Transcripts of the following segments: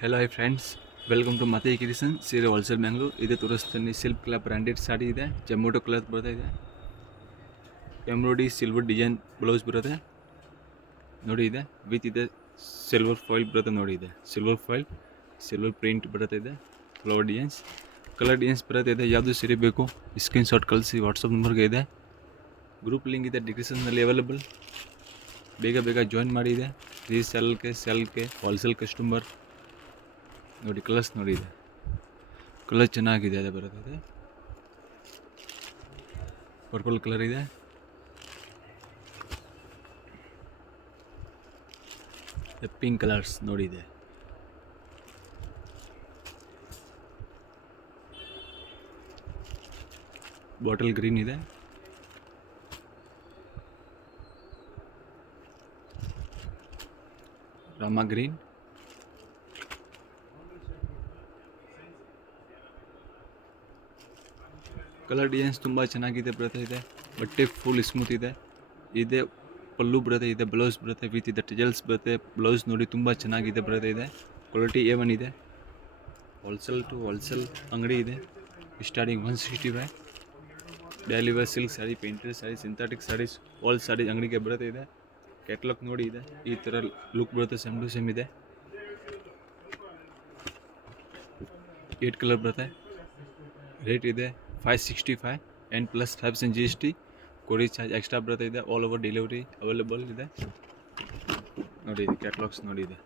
Hello hi friends, welcome to ಮತೆ ಕಿರಿಸನ್ ಸೀರೆ ಹೋಲ್ಸೇಲ್ ಬ್ಯಾಂಗ್ಳೂರ್. ಇದು ತೋರಿಸ್ತೀನಿ ಸಿಲ್ಕ್ ಕಲರ್ ಬ್ರ್ಯಾಂಡೆಡ್ ಸಾಡಿ ಇದೆ. ಜಮ್ಮೋಟೋ ಕಲರ್ ಬರ್ತಾ ಇದೆ. ಎಂಬ್ರಾಯ್ಡಿ ಸಿಲ್ವರ್ ಡಿಸೈನ್ ಬ್ಲೌಸ್ ಬರುತ್ತೆ ನೋಡಿ. ಇದೆ ವಿತ್ ಇದೆ ಸಿಲ್ವರ್ ಫಾಯಿಲ್ ಬರುತ್ತೆ ನೋಡಿ. ಇದೆ ಸಿಲ್ವರ್ ಫಾಯಿಲ್, ಸಿಲ್ವರ್ ಪ್ರಿಂಟ್ ಬರುತ್ತೆ. ಇದೆ ಫ್ಲವರ್ ಡಿಸೈನ್ಸ್, ಕಲರ್ ಡಿಸೈನ್ಸ್ ಬರುತ್ತೆ. ಇದೆ ಯಾವುದು ಸೀರೆ ಬೇಕು ಸ್ಕ್ರೀನ್ ಶಾಟ್ ಕಳಿಸಿ. ವಾಟ್ಸಪ್ ನಂಬರ್ಗೆ ಇದೆ. ಗ್ರೂಪ್ ಲಿಂಕ್ ಇದೆ ಡಿಸ್ಕ್ರಿಪ್ಷನ್ನಲ್ಲಿ ಅವೈಲೇಬಲ್. ಬೇಗ ಬೇಗ ಜಾಯಿನ್ ಮಾಡಿದೆ. ಸೇಲ್ಗೆ ಹೋಲ್ಸೇಲ್ ಕಸ್ಟಮರ್ ನೋಡಿ. ಕಲರ್ಸ್ ನೋಡಿ. ಇದೆ ಕಲರ್ ಚೆನ್ನಾಗಿದೆ. ಅದೇ ಬರುತ್ತೆ. ಪರ್ಪಲ್ ಕಲರ್ ಇದೆ, ಪಿಂಕ್ ಕಲರ್ಸ್ ನೋಡಿ. ಇದೆ ಬಾಟಲ್ ಗ್ರೀನ್ ಇದೆ, ರಾಮಾ ಗ್ರೀನ್, ಕಲರ್ ಡಿಸೈನ್ಸ್ ತುಂಬ ಚೆನ್ನಾಗಿದೆ ಬರುತ್ತೆ. ಇದೆ ಬಟ್ಟೆ ಫುಲ್ ಸ್ಮೂತ್ ಇದೆ. ಇದೆ ಪಲ್ಲು ಬರುತ್ತೆ. ಇದೆ ಬ್ಲೌಸ್ ಬರುತ್ತೆ ವಿತ್ ಇದೆ ಟಿಜಲ್ಸ್ ಬರುತ್ತೆ. ಬ್ಲೌಸ್ ನೋಡಿ ತುಂಬ ಚೆನ್ನಾಗಿದೆ ಬರುತ್ತೆ. ಇದೆ ಕ್ವಾಲಿಟಿ A1 ಇದೆ. ಹೋಲ್ಸೇಲ್ ಟು ಹೋಲ್ಸೇಲ್ ಅಂಗಡಿ ಇದೆ. Starting 165. Daily wear silk saree, painted saree, synthetic sarees, all saree ಅಂಗಡಿಗೆ ಬರುತ್ತೆ. ಇದೆ ಕ್ಯಾಟ್ಲಾಗ್ ನೋಡಿ. ಇದೆ ಈ ಥರ ಲುಕ್ ಬರುತ್ತೆ. ಸೇಮ್ ಟು ಸೇಮ್ ಇದೆ. 8 ಕಲರ್ ಬರುತ್ತೆ. ರೇಟ್ ಇದೆ 565 and plus 5% GST. Courier charge extra ಬರುತ್ತೆ. ಇದೆ ಆಲ್ ಓವರ್ ಡೆಲಿವರಿ ಅವೈಲೇಬಲ್ ಇದೆ ನೋಡಿ. ಇದೆ ಕ್ಯಾಟ್ಲಾಗ್ಸ್ ನೋಡಿ. ಇದೆ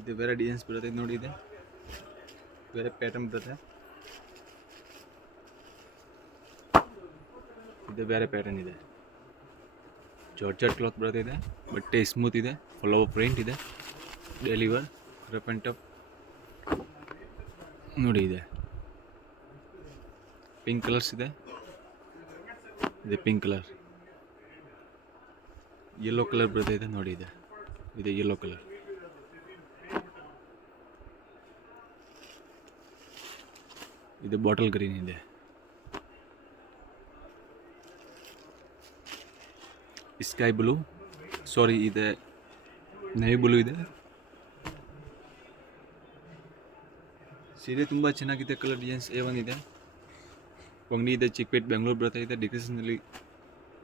ಇದು ಬೇರೆ ಡಿಸೈನ್ಸ್ ಬರುತ್ತೆ ನೋಡಿ. ಇದೆ ಬೇರೆ ಪ್ಯಾಟರ್ನ್ ಬರುತ್ತೆ. ಇದು ಬೇರೆ ಪ್ಯಾಟರ್ನ್ ಇದೆ. ಜಾರ್ಜೆಟ್ ಕ್ಲಾತ್ ಬರುತ್ತೆ. ಇದೆ ಬಟ್ಟೆ ಸ್ಮೂತ್ ಇದೆ. ಫ್ಲವರ್ ಪ್ರಿಂಟ್ ಇದೆ. Daily wear rough and tough ನೋಡಿ. ಇದೆ ಪಿಂಕ್ ಕಲರ್ಸ್ ಇದೆ. ಇದೆ ಪಿಂಕ್ ಕಲರ್, ಯೆಲ್ಲೋ ಕಲರ್ ಬರುತ್ತೆ. ಇದೆ ನೋಡಿ. ಇದೆ ಇದೆ ಯೆಲ್ಲೋ ಕಲರ್, ಇದು ಬಾಟಲ್ ಗ್ರೀನ್ ಇದೆ. ಸ್ಕೈ ಬ್ಲೂ, ಸಾರಿ ಇದೆ ನೇವಿ ಬ್ಲೂ ಇದೆ. ಸೀರೆ ತುಂಬ ಚೆನ್ನಾಗಿದೆ. ಕಲರ್ ಡಿಸೈನ್ಸ್ A1 ಇದೆ. ಪಂಗಡಿ ಇದೆ. ಚಿಕ್ಪೇಟ್ ಬೆಂಗಳೂರು ಬರುತ್ತೆ. ಇದೆ ಡಿಸ್ಕ್ರಿಪ್ಷನ್ನಲ್ಲಿ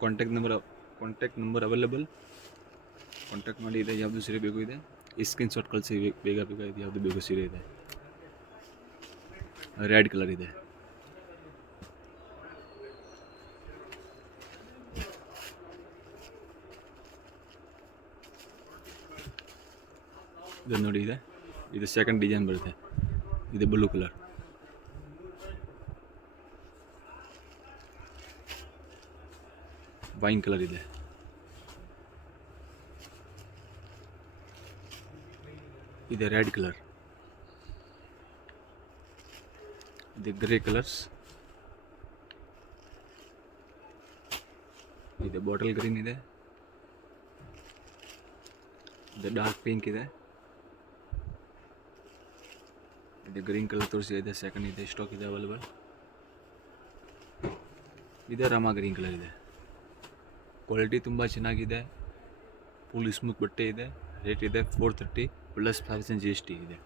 ಕಾಂಟ್ಯಾಕ್ಟ್ ನಂಬರ್ ಅವೈಲೇಬಲ್. ಕಾಂಟ್ಯಾಕ್ಟ್ ಮಾಡಿ. ಇದೆ ಯಾವುದು ಸೀರೆ ಬೇಕು ಇದೆ ಸ್ಕ್ರೀನ್ ಶಾಟ್ ಕಳಿಸಿ. ಬೇಗ ಬೇಗ ಇದೆ ಯಾವುದು ಬೇಕು ಸೀರೆ ಇದೆ. ರೆಡ್ ಕಲರ್ ಇದೆ. ಇದು ನೋಡಿ. ಇದೆ ಇದು ಸೆಕೆಂಡ್ ಡಿಸೈನ್ ಬರುತ್ತೆ. ಇದು ಬ್ಲೂ ಕಲರ್, ವೈನ್ ಕಲರ್ ಇದೆ. ಇದು ರೆಡ್ ಕಲರ್, ಇದು ಗ್ರೇ ಕಲರ್ಸ್, ಇದು ಬಾಟಲ್ ಗ್ರೀನ್ ಇದೆ. ಇದು ಡಾರ್ಕ್ ಪಿಂಕ್ ಇದೆ. ಇದು ಗ್ರೀನ್ ಕಲರ್ ತೋರಿಸಿದೆ. ಸೆಕೆಂಡ್ ಇದೆ, ಸ್ಟಾಕ್ ಇದೆ ಅವೈಲೇಬಲ್. ಇದೆ ರಾಮಾ ಗ್ರೀನ್ ಕಲರ್ ಇದೆ. ಕ್ವಾಲಿಟಿ ತುಂಬ ಚೆನ್ನಾಗಿದೆ. ಫುಲ್ ಸ್ಮೂತ್ ಬಟ್ಟೆ ಇದೆ. ರೇಟ್ ಇದೆ 430 ಪ್ಲಸ್ 5% GST ಇದೆ.